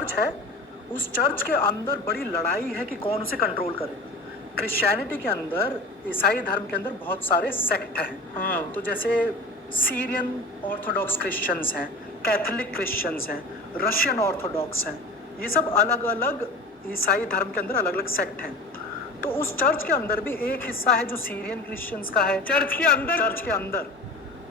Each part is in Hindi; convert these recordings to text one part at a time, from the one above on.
चर्च है, उस चर्च के अंदर बड़ी लड़ाई है कि कौन उसे कंट्रोल करे। क्रिश्चियनिटी के अंदर, ईसाई धर्म के अंदर बहुत सारे सेक्ट हैं। तो जैसे सीरियन ऑर्थोडॉक्स क्रिश्चियंस हैं, कैथोलिक क्रिश्चियंस हैं, रशियन ऑर्थोडॉक्स हैं, ये सब अलग अलग ईसाई धर्म के अंदर अलग अलग सेक्ट हैं। तो उस चर्च के अंदर भी एक हिस्सा है जो सीरियन क्रिश्चियंस का है, चर्च के अंदर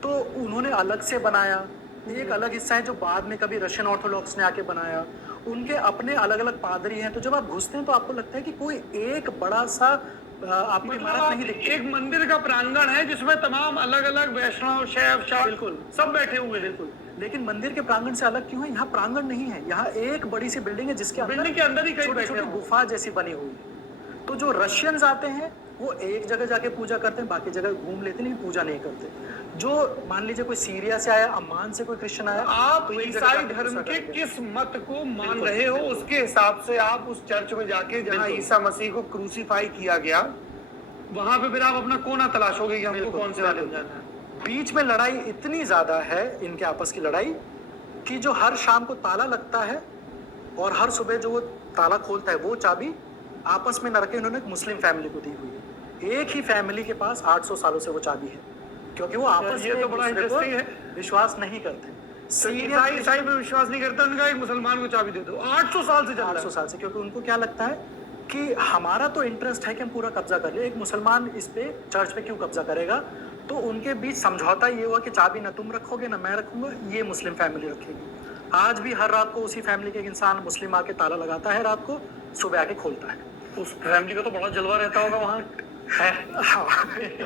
तो उन्होंने अलग से बनाया। एक अलग हिस्सा है जो बाद में कभी रशियन ऑर्थोडॉक्स ने आके बनाया, उनके अपने अलग अलग पादरी हैं। तो जब आप घुसते हैं तो आपको लगता है कि कोई एक बड़ा सा आपको इमारत नहीं दिखती, एक मंदिर का प्रांगण है जिसमें तमाम अलग अलग वैष्णव, शैव, शाक्त बिल्कुल सब बैठे हुए हैं। बिल्कुल। लेकिन मंदिर के प्रांगण से अलग क्यों है? यहाँ प्रांगण नहीं है, यहाँ एक बड़ी सी बिल्डिंग है जिसके बिल्डिंग के अंदर ही कई छोटी छोटी गुफा जैसी बनी हुई है। तो जो रशियंस आते हैं वो एक जगह जाके पूजा करते हैं, बाकी जगह घूम लेते नहीं, पूजा नहीं करते। जो मान लीजिए कोई सीरिया से आया, अम्मान से कोई क्रिश्चियन आया, आप ईसाई धर्म के किस मत को मान रहे हो उसके हिसाब से आप उस चर्च में जाके जहाँ ईसा मसीह को क्रूसीफाई किया गया वहां पे फिर आप अपना कोना तलाशोगे कि हमको कौन से वाले में जाना है। बीच में लड़ाई इतनी ज्यादा है इनके आपस की लड़ाई कि जो हर शाम को ताला लगता है और हर सुबह जो वो ताला खोलता है वो चाबी आपस में न रखे इन्होंने एक मुस्लिम फैमिली को दी हुई है। एक ही फैमिली के पास 800 सालों से वो चाबी है, क्योंकि वो आपस में तो बड़ा इंटरेस्टिंग है, विश्वास नहीं करते। ईसाई में विश्वास नहीं करता, उनका एक मुसलमान को चाबी दे दो। 800 साल से 800 साल से, क्योंकि उनको क्या लगता है कि हमारा तो इंटरेस्ट है कि हम पूरा कब्जा कर ले, एक मुसलमान इस पे चर्च पे क्यों कब्जा करेगा। तो उनके बीच समझौता ये हुआ कि चाबी ना तुम रखोगे ना मैं रखूंगा, ये मुस्लिम फैमिली रखेगी। आज भी हर रात को उसी फैमिली के एक इंसान मुस्लिम आके ताला लगाता है, रात को सुबह आके खोलता है। उस फैमिली का तो बड़ा जलवा रहता होगा वहाँ।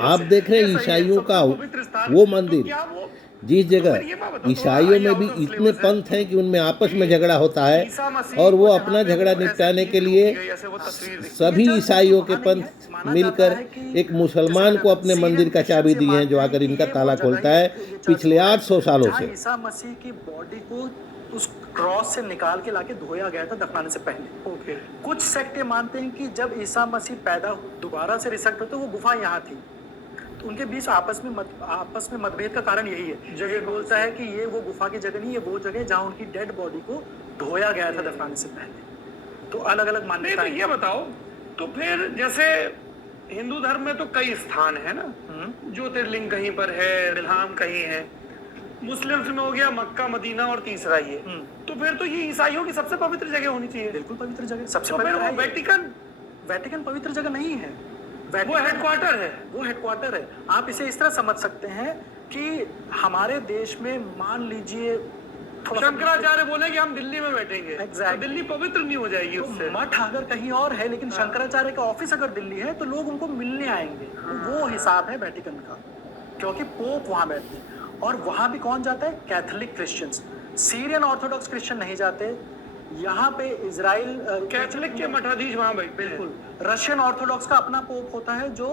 आप देख रहे हैं ईसाइयों का वो मंदिर जिस जगह ईसाइयों में भी इतने पंथ हैं कि उनमें आपस में झगड़ा होता है और वो अपना झगड़ा निपटाने के लिए सभी ईसाइयों के पंथ मिलकर एक मुसलमान को अपने मंदिर का चाबी दी है जो आकर इनका ताला खोलता है पिछले 800 सालों से। ईसा मसीह की बॉडी को उस क्रॉस से निकाल के लाके धोया गया था दफनाने से पहले। कुछ सेक्ट मानते हैं कि जब ईसा मसीह पैदा दोबारा से रिसेक्ट होते वो गुफा यहाँ थी। उनके बीच आपस में मतभेद का कारण यही है। जगह बोलता है कि ये वो गुफा की जगह नहीं, ये वो जगह जहाँ उनकी डेड बॉडी को धोया गया था दफनाने से पहले। तो अलग अलग मान्यता। तो ये बताओ, तो फिर जैसे हिंदू धर्म में तो कई स्थान है ना, ज्योतिर्लिंग कहीं पर है, धाम कहीं है, मुस्लिम्स में हो गया मक्का, मदीना और तीसरा ये। तो फिर तो ये ईसाइयों की सबसे पवित्र जगह होनी चाहिए। बिल्कुल पवित्र जगह, सबसे तो फिर वो वेटिकन पवित्र जगह नहीं है, वो हेडक्वार्टर है। वो हेडक्वार्टर है। आप इसे इस तरह समझ सकते हैं कि हमारे देश में मान लीजिए शंकराचार्य बोले कि हम दिल्ली में बैठेंगे, तो दिल्ली पवित्र नहीं हो जाएगी उससे। मठ अगर कहीं और है लेकिन शंकराचार्य का ऑफिस अगर दिल्ली है तो लोग उनको मिलने आएंगे। वो हिसाब है वेटिकन का, क्योंकि पोप वहां बैठते हैं। और वहां भी कौन जाता है? Catholic Christians. Syrian Orthodox Christian नहीं जाते। यहाँ पे इजराइल कैथोलिक के मठाधीश वहां बैठते हैं। बिल्कुल। रशियन ऑर्थोडॉक्स का अपना पोप होता है जो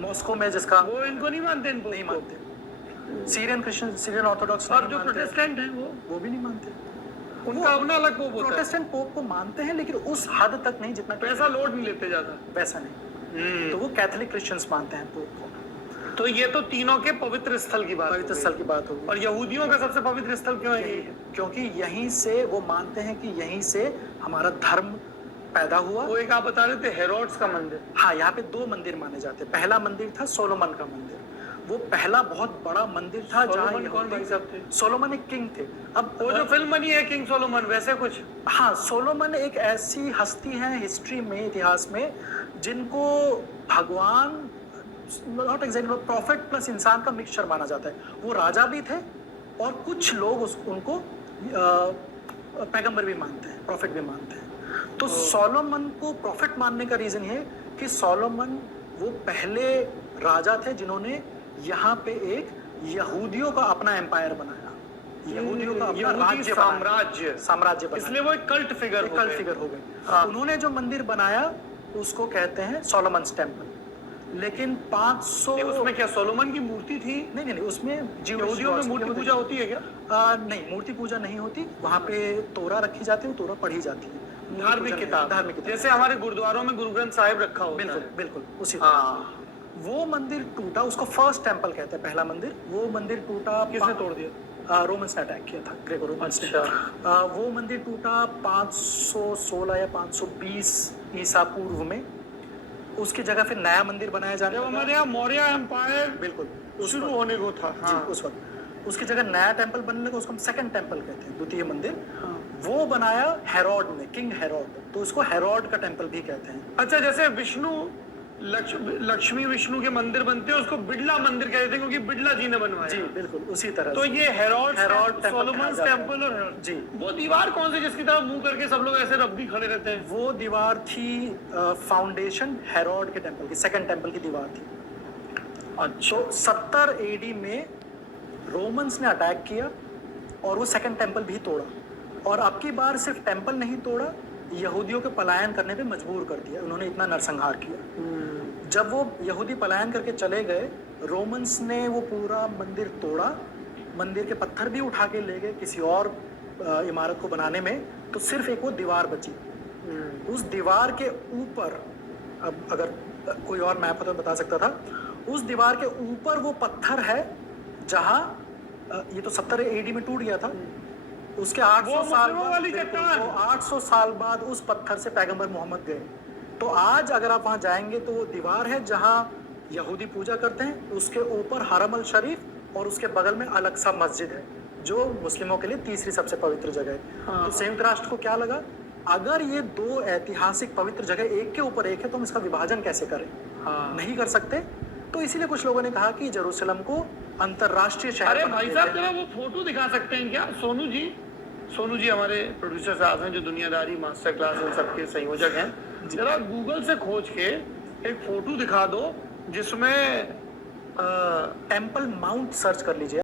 मॉस्को में, जिसका वो इनको नहीं मानते, नहीं मानते। सीरियन क्रिश्चियन, सीरियन ऑर्थोडॉक्स और जो प्रोटेस्टेंट हैं वो भी नहीं मानते। उनका अपना अलग पोप होता है। प्रोटेस्टेंट पोप को मानते हैं लेकिन उस हद तक नहीं जितना पैसा लोड नहीं लेते ज्यादा, वैसा नहीं। तो वो कैथोलिक क्रिश्चियंस मानते हैं पोप को। तो ये तो तीनों के पवित्र स्थल की बात होगी। और यहूदियों का सबसे पवित्र स्थल क्यों है? क्योंकि यहीं से वो मानते हैं कि यहीं से हमारा धर्म पैदा हुआ। वो एक आप बता रहे थे हेरोड्स का मंदिर। हाँ, यहाँ पे 2 मंदिर माने जाते हैं। पहला मंदिर था सोलोमन का मंदिर। वो पहला बहुत बड़ा मंदिर था। सोलोमन कौन भाई साहब थे? सोलोमन एक किंग थे। अब वो जो फिल्म बनी है किंग सोलोमन, वैसे कुछ? हाँ, सोलोमन एक ऐसी हस्ती है हिस्ट्री में, इतिहास में, जिनको भगवान नॉट एग्जैक्टली प्रॉफिट प्लस इंसान का मिक्सचर माना जाता है। वो राजा भी थे और कुछ लोग उनको पैगंबर भी मानते हैं, प्रॉफिट भी मानते हैं। तो सोलोमन को प्रॉफिट मानने का रीजन ये कि सोलोमन वो पहले राजा थे जिन्होंने यहाँ पे एक यहूदियों का अपना एम्पायर बनाया, यहूदियों का अपना राज्य, साम्राज्य बनाया। इसलिए वो एक कल्ट फिगर हो गए। उन्होंने जो मंदिर बनाया उसको कहते हैं सोलोमन्स टेम्पल। लेकिन 500 उसमें क्या सोलोमन की मूर्ति थी? नहीं, उसमें यहूदियों में मूर्ति पूजा होती है क्या? नहीं, मूर्ति पूजा नहीं होती। वहाँ पे तोरा रखी जाती है, तोरा पढ़ी जाती है, धार्मिक किताब, जैसे हमारे गुरुद्वारों में गुरु ग्रंथ साहिब रखा होता है। बिल्कुल उसी वो मंदिर टूटा, उसको फर्स्ट टेम्पल कहते हैं, पहला मंदिर। वो मंदिर टूटा। किसने तोड़ दिया? रोमन्स ने अटैक किया था, ग्रेको रोमन्स ने। अच्छा। वो मंदिर टूटा 516 या 520 ईसा पूर्व में। उसकी जगह फिर नया मंदिर बनाया जाने जब लगा। हमारे यहाँ मौर्य एम्पायर बिल्कुल शुरू होने को था। जी, उस वक्त उसकी जगह नया टेम्पल बनने लगा, उसको हम सेकंड टेम्पल कहते हैं, द्वितीय मंदिर। वो बनाया हेरोड ने, किंग हेरोड, तो उसको हेरोड का टेम्पल भी कहते हैं। अच्छा, जैसे विष्णु लक्ष्मी विष्णु के मंदिर बनते हैं उसको बिड़ला मंदिर कहते हैं क्योंकि बिड़ला जी ने बनवाया। जी बिल्कुल उसी तरह तो ये हेरोड सोलोमन टेम्पल और जी। वो दीवार कौन सी जिसकी तरफ मुंह करके सब लोग ऐसे रब्बी खड़े रहते हैं? वो दीवार थी फाउंडेशन हेरोड के टेम्पल की, सेकंड टेम्पल की दीवार थी। अच्छा। तो 70 एडी में रोमन्स ने अटैक किया और वो सेकंड टेम्पल भी तोड़ा, और अब की बार सिर्फ टेम्पल नहीं तोड़ा, यहूदियों के पलायन करने पे मजबूर कर दिया। उन्होंने इतना नरसंहार किया। जब वो यहूदी पलायन करके चले गए, रोमन्स ने वो पूरा मंदिर तोड़ा, मंदिर के पत्थर भी उठा के ले गए किसी और इमारत को बनाने में, तो सिर्फ एक वो दीवार बची। उस दीवार के ऊपर, अब अगर कोई और मैप हो तो बता सकता था, उस दीवार के ऊपर वो पत्थर है जहां ये तो 70 एडी में टूट गया था, उसके 800 साल बाद, 800 साल बाद उस पत्थर से पैगंबर मोहम्मद गए। तो आज अगर आप वहां जाएंगे तो वो दीवार है जहां यहूदी पूजा करते हैं, उसके ऊपर हरम अल शरीफ और उसके बगल में अल अक्सा मस्जिद है जो मुस्लिमों के लिए तीसरी सबसे पवित्र जगह है। तो संयुक्त राष्ट्र को क्या लगा, अगर ये दो ऐतिहासिक पवित्र जगह एक के ऊपर एक है तो हम इसका विभाजन कैसे करें? नहीं कर सकते। तो इसीलिए कुछ लोगों ने कहा कि जेरूसलम को अंतरराष्ट्रीय शहर। अरे भाई साहब, जरा वो फोटो दिखा सकते हैं क्या? सोनू जी हमारे प्रोड्यूसर साहब हैं जो दुनियादारी मास्टर क्लास इन सबके संयोजक हैं। जरा गूगल से खोज के एक फोटो दिखा दो जिसमें टेम्पल माउंट सर्च कर लीजिए।